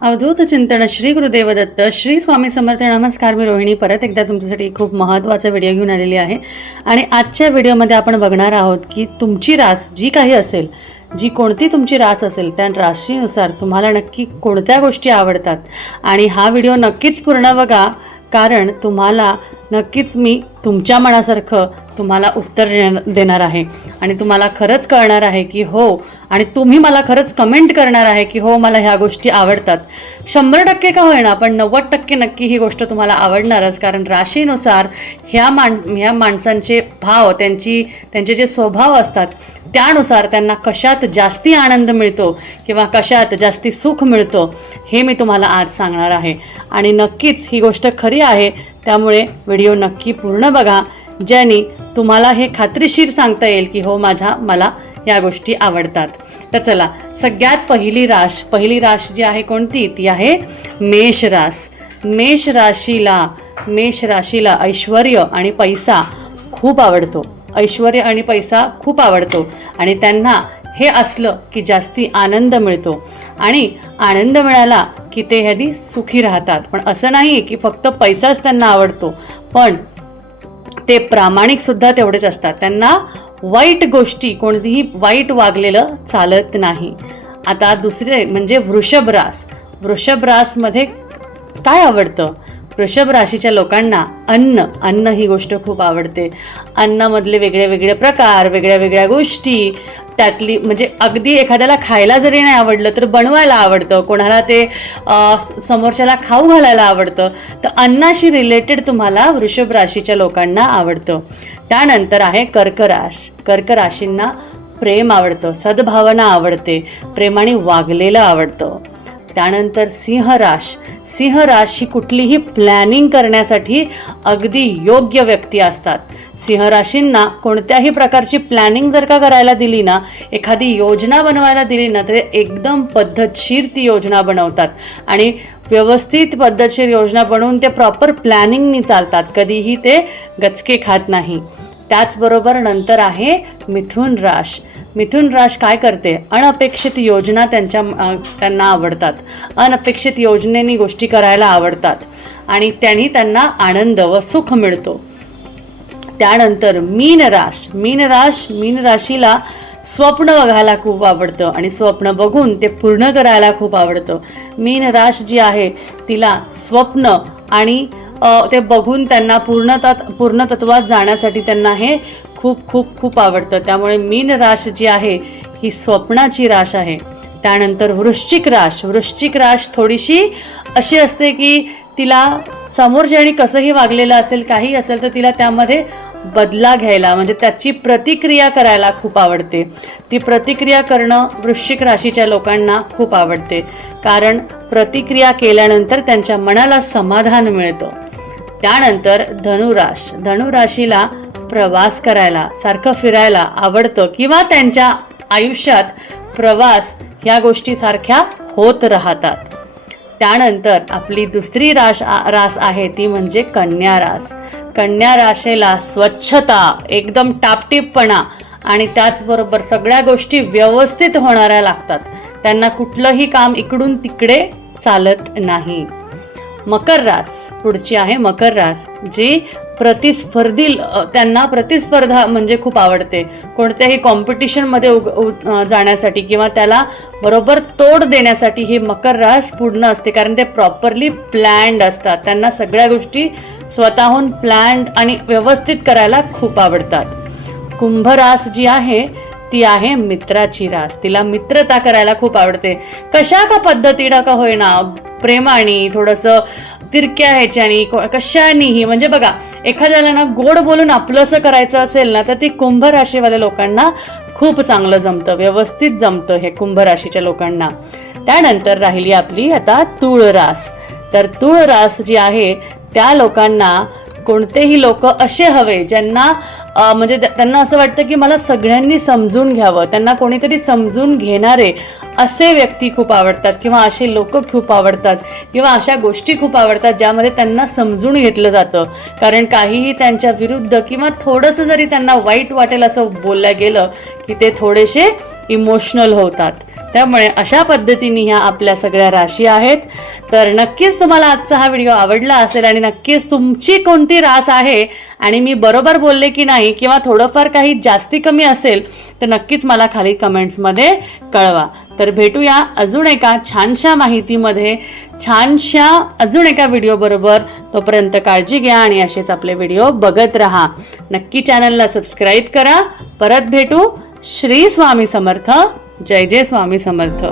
अवधूत चिंतन श्री गुरुदेव दत्त श्री स्वामी समर्थ नमस्कार मी रोहिणी. परत एकदा तुमच्यासाठी खूप महत्त्वाचा व्हिडिओ घेऊन आलेली आहे. आणि आजच्या व्हिडिओमध्ये आपण बघणार आहोत की तुमची रास जी काही असेल जी कोणती तुमची रास असेल त्या राशीनुसार तुम्हाला नक्की कोणत्या गोष्टी आवडतात. आणि हा व्हिडिओ नक्कीच पूर्ण बघा कारण तुम्हाला नक्कीच मी तुमच्या मनासारखं तुम्हाला उत्तर देणार आहे. आणि तुम्हाला खरंच कळणार आहे की हो आणि तुम्ही मला खरंच कमेंट करणार आहे की हो मला ह्या गोष्टी आवडतात. शंभर टक्के का होईना पण नव्वद टक्के नक्की ही गोष्ट तुम्हाला आवडणारच. कारण राशीनुसार ह्या माण ह्या माणसांचे भाव त्यांची त्यांचे जे स्वभाव असतात त्यानुसार त्यांना कशात जास्ती आनंद मिळतो किंवा कशात जास्ती सुख मिळतो हे मी तुम्हाला आज सांगणार आहे. आणि नक्कीच ही गोष्ट खरी आहे. त्यामुळे व्हिडिओ नक्की पूर्ण बघा ज्याने तुम्हाला हे खात्रीशीर सांगता येईल की हो माझ्या मला या गोष्टी आवडतात. तर चला सगळ्यात पहिली राश पहिली राश जी आहे कोणती? ती आहे मेष रास. मेष राशीला मेष राशीला ऐश्वर आणि पैसा खूप आवडतो. ऐश्वर आणि पैसा खूप आवडतो. आणि त्यांना हे असलं की जास्ती आनंद मिळतो. आणि आनंद मिळाला की ते ह्यानी सुखी राहतात. पण असं नाही की फक्त पैसाच त्यांना आवडतो. पण ते प्रामाणिक सुद्धा तेवढेच असतात. त्यांना वाईट गोष्टी कोणतीही वाईट वागलेलं चालत नाही. आता दुसरे म्हणजे वृषभ रास. वृषभ रासमध्ये काय आवडतं? वृषभ राशीच्या लोकांना अन्न अन्न ही गोष्ट खूप आवडते. अन्नामधले वेगळे वेगळे प्रकार वेगळ्या वेगळ्या गोष्टी त्यातली म्हणजे अगदी एखाद्याला खायला जरी नाही आवडलं तर बनवायला आवडतं. कोणाला ते समोरच्याला खाऊ घालायला आवडतं. तर अन्नाशी रिलेटेड तुम्हाला वृषभ राशीच्या लोकांना आवडतं. त्यानंतर आहे कर्कराश. कर्कराशींना कर्क राशींना प्रेम आवडतं सद्भावना आवडते प्रेमाने वागलेलं आवडतं. त्यानंतर सिंहराश. सिंहराश ही कुठलीही प्लॅनिंग करण्यासाठी अगदी योग्य व्यक्ती असतात. सिंहराशींना कोणत्याही प्रकारची प्लॅनिंग जर का करायला दिली ना एखादी योजना बनवायला दिली ना तर एकदम पद्धतशीर ती योजना बनवतात. आणि व्यवस्थित पद्धतशीर योजना बनवून ते प्रॉपर प्लॅनिंगनी चालतात. कधीही ते गचके खात नाही. त्याचबरोबर नंतर आहे मिथुन राश मिथुन राश काय करते? अनपेक्षित योजना त्यांच्या त्यांना आवडतात. अनपेक्षित योजनेनी गोष्टी करायला आवडतात. आणि त्यांनी त्यांना आनंद व सुख मिळतो. त्यानंतर मीन राश मीन राश मीन राशीला स्वप्न बघायला खूप आवडतं आणि स्वप्न बघून ते पूर्ण करायला खूप आवडतं. मीन राश जी आहे तिला स्वप्न आणि ते बघून त्यांना पूर्णतात पूर्णतत्वात जाण्यासाठी त्यांना हे खूप खूप खूप आवडतं. त्यामुळे मीन राश जी आहे ही स्वप्नाची राश आहे. त्यानंतर वृश्चिक राश. वृश्चिक राश थोडीशी अशी असते की तिला समोरच्याने कसंही वागलेलं असेल काही असेल तर तिला त्यामध्ये बदला घ्यायला म्हणजे त्याची प्रतिक्रिया करायला खूप आवडते. ती प्रतिक्रिया करणं वृश्चिक राशीच्या लोकांना खूप आवडते. कारण प्रतिक्रिया केल्यानंतर त्यांच्या मनाला समाधान मिळतं. त्यानंतर धनुराश धनुराशीला प्रवास करायला सारखं फिरायला आवडतं किंवा त्यांच्या आयुष्यात प्रवास ह्या गोष्टीसारख्या होत राहतात. त्यानंतर आपली दुसरी रास आ- रास आहे ती म्हणजे कन्या रास. कन्या राशेला स्वच्छता एकदम टापटीपपणा आणि त्याचबरोबर सगळ्या गोष्टी व्यवस्थित होणाऱ्या लागतात. त्यांना कुठलंही काम इकडून तिकडे चालत नाही. मकर रास. पुढची आहे मकर रास जी प्रतिस्पर्धी त्यांना प्रतिस्पर्धा म्हणजे खूप आवडते. कोणत्याही कॉम्पिटिशनमध्ये उग उ- जाण्यासाठी किंवा त्याला बरोबर तोड देण्यासाठी ही मकर रास पूर्ण असते. कारण ते प्रॉपरली प्लॅन्ड असतात. त्यांना सगळ्या गोष्टी स्वतःहून प्लॅन्ड आणि व्यवस्थित करायला खूप आवडतात. कुंभ रास जी आहे ती आहे मित्राची रास. तिला मित्रता करायला खूप आवडते. कशा का पद्धतीनं का होईना प्रेमाने थोडंसं तिरक्या ह्याच्यानी को- कशानीही. म्हणजे बघा एखाद्याला ना गोड बोलून आपलंसं करायचं असेल ना तर ती कुंभ राशीवाल्या लोकांना खूप चांगलं जमतं व्यवस्थित जमतं हे कुंभ राशीच्या लोकांना. त्यानंतर राहिली आपली आता तूळ रास तर तूळ रास जी आहे त्या लोकांना कोणतेही लोक असे हवे ज्यांना म्हणजे त्या- त्यांना असं वाटतं की मला सगळ्यांनी समजून घ्यावं. त्यांना कोणीतरी समजून घेणारे असे व्यक्ती खूप आवडतात किंवा असे लोक खूप आवडतात किंवा अशा गोष्टी खूप आवडतात ज्यामध्ये त्यांना समजून घेतलं जातं. कारण काहीही त्यांच्या विरुद्ध किंवा थोडंसं जरी त्यांना वाईट वाटेल असं बोललं गेलं की ते थोडेसे इमोशनल होतात. त्यामुळे अशा पद्धतीने ह्या आपल्या सगळ्या राशी आहेत. तर नक्कीच तुम्हाला आजचा हा व्हिडिओ आवडला असेल आणि नक्कीच तुमची कोणती रास आहे आणि मी बरोबर बोलले की नाही किंवा थोडंफार काही जास्ती कमी असेल तर नक्कीच मला खाली कमेंट्समध्ये कळवा. तर भेटूया अजून एका छानशा माहितीमध्ये. छानशा अजून एका व्हिडिओबरोबर तोपर्यंत काळजी घ्या आणि असेच आपले व्हिडिओ बघत राहा. नक्की चॅनलला सबस्क्राईब करा. परत भेटू. श्री स्वामी समर्थ. जय जय स्वामी समर्थ.